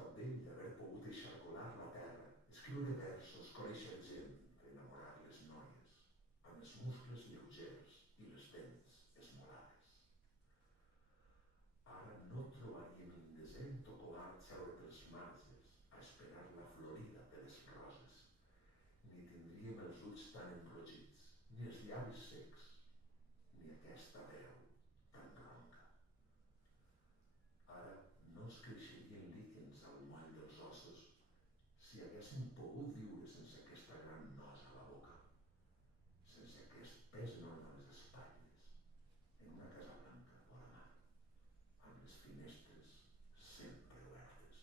estat vell haver pogut eixarcolar la terra, escriure versos, conèixer gent, enamorar les noies, amb els muscles lleugers i les dents esmolades. Ara no trobaríem indecent o covard seure pels marges a esperar la florida de les roses, ni tindríem els ulls tan enrogits, ni els llavis secs, ni aquesta veu tan ronca. Ara no ens creixerien líquens al moll dels ossos si haguéssim pogut viure sense aquesta gran nosa a la boca, sense aquest pes enorme a les espatlles, en una casa blanca o a la mà, amb les finestres sempre obertes.